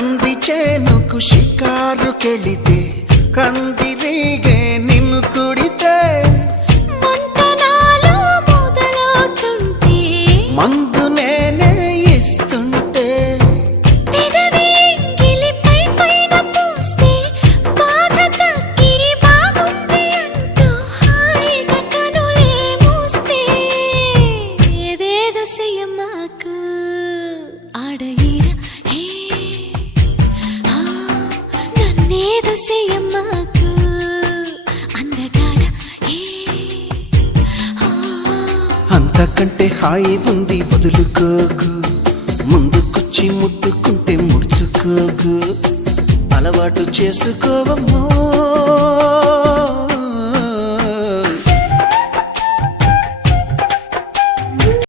కంది చేనుకు షికారుకెళితే కందిరీగే నిన్ను కుడితే మంతనాలు మొదలవుతుంటే మందు నేనే ఇస్తుంటే పెదవి గిలిపై పైన పూస్తే బాధ తగ్గి బాగుంది అంటూ హాయిగా కనులే మూస్తే ఏదేదో చెయ్యమాకు ఆడ ఈడ హే నన్నేదో చెయ్యమాకు అందగాడ హే అంతకంటే హాయి ఉంది వదులుకోకు ముందుకొచ్చి ముట్టుకుంటే ముడుచుకోకు అలవాటు చేసుకోవమ్మో